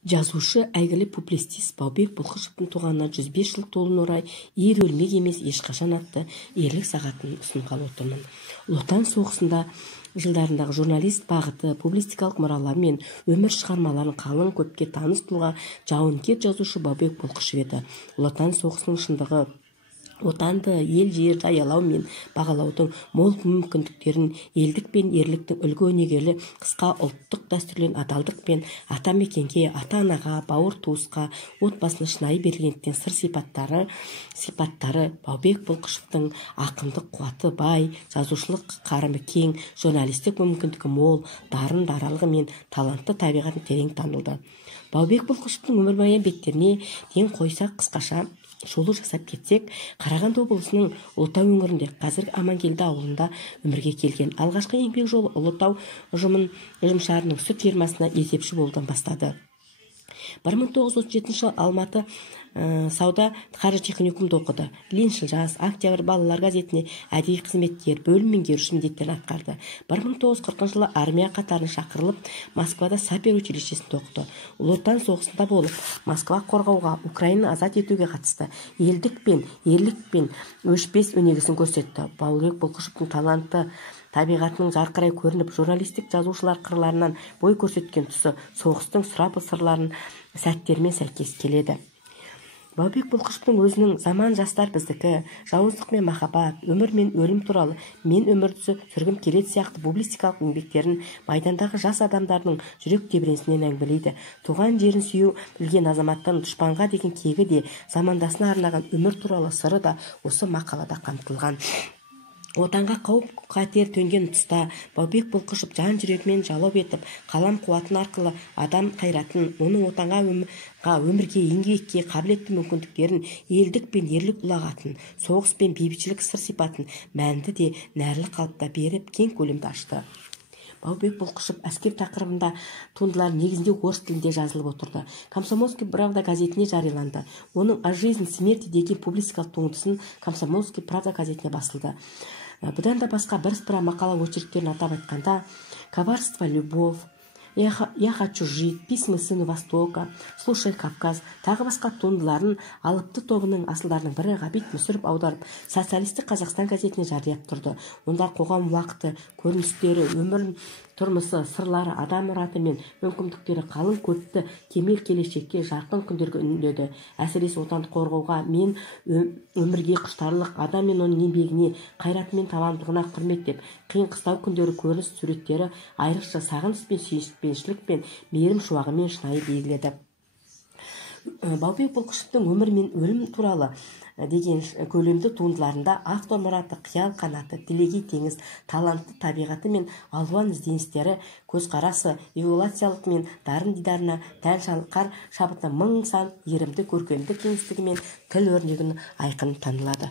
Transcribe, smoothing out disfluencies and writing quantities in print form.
Жазушы, әйгілі публицист Баубек Бұлқышевтың туғанына 105 жыл толуына орай «Ер өлмек емес, ешқашан» атты ерлік сағатын ұсынғалы отырмын. Ұлы Отан соғысында жылдарындағы журналист бағыты, публистикалық мұралары мен өмір шығармаларын қалың көпке таныс тұлға жауынгер жазушы Баубек Бұлқышев еді. Ұлы Отан соғысының шындығы, отанды ел жерді аялау мен бағалаудың мол мүмкіндіктерін, елдік пен ерліктің үлгі өнегелі қысқа ұлттық дәстүрлен адалдық пен ата мекенге, ата анаға, бауыр туысқа, отбасына шынайы берілгендіктен сыр сипаттары Баубек Бұлқышевтың ақындық қуаты бай, жазушылық қарымы кең, журналистік мүмкіндігі мол, дарын даралығы мен талантты табиғатын терең танылды. Баубек Бұлқышевтың өмірбаян беттеріне ден қойсақ, қысқаша шолу жасап кетсек, Қарағанды облысының Ұлытау өңірінде қазіргі Амангелді ауылында өмірге келген. Алғашқы еңбек жолы Ұлытау ұжымшарының сүт фермасына есепші болудан бастады. 1937 жылы Алматы сауда қаржы техникумда оқыды. Лениншіл жас, Октябрь балалар газетіне әдеби қызметкер, бөлім меңгеруші міндеттерін атқарды. 1940 жылы армия қатарына шақырылып, Москвада сапер училищесінде оқыды. Ұлы Отан соғысында болып, Москва қорғауға, Украинаны азат етуге қатысты. Елдік пен ерлік пен өшпес өнегесін көрсетті. Баубек Бұлқышевтың таланты табиғатының жарқырай көрініп, журналистік жазушылар қырларынан бой көрсеткен тұсы соғыстың сұрапыл сырларын сәттермен сәйкес келеді. Баубек Бұлқышевтың өзінің «Заман жастар біздікі», «Жауыздық мен махаббат», «Өмір мен өлім туралы», «Мен өмірді сүргім келеді» сияқты публистикалық еңбектерін майдандағы жас адамдардың жүрек тебіренісінен әңгімелейді. Туған жерін сүю білген азаматтың дұшпанға деген кегі де, замандасына арнаған өмір туралы сыры да осы мақалада қамтылған. Отанға қауіп қатер төнген тұста Баубек Бұлқышев жан жүрегімен жалау етіп, қалам қуатын арқылы адам қайратын, оның отанға өмірге, еңбекке қабілетті мүмкіндіктерін, елдік пен ерлік ұлағатын, соғыс пен бейбітшілік сыр сипатын мәнді де нәрлі қалыпта беріп, кең көлемді ашты. Баубек Бұлқышев әскер тақырыбында туындылар негізінде орыс тілінде жазылып отырды. Комсомольский правда газетіне жарияланды. Оның «О жизни смерти» деген публистикалық туындысын Комсомольский правда газетіне басылды. Бұдан да басқа бірсыпыра мақала очерктерін атап айтқанда «Коварство, любовь», «Я хочу жить», «Письма сыну Востока», «Слушай, Кавказ» тағы басқа туындыларын Алыпты тобының асылдарының бірі Ғабит Мүсіріп аударып, социалистік Қазақстан газетіне жариялап тұрды. Онда қоғам уақыты, көріністері, өмір тұрмысы, сырлары, адам мұраты мен мүмкіндіктері қалың көпті кемел келешекке, жарқын күндерге үндеді. Әсіресе отанды қорғауға, мен өмірге құштарлық, адам мен оның еңбегіне, қайраты мен табандылығына құрметтеп, қиын қыстау күндері көрініс суреттері айрықша сағыныш пен сүйіспеншілік пен мейірім шуағымен шынайы белгіледі. Баубек Бұлқышевтың «Өмір мен өлім туралы» деген көлемді туындыларында автор мұраты, қиял қанаты, телегей теңіз, талантты табиғаты мен алуан ізденістері, көзқарасы, эволюциялық мен дарын дидарына тән шалқар шабытына мың сан ерімді көркемдік кеңістігі мен тіл өрнегін айқын танылады.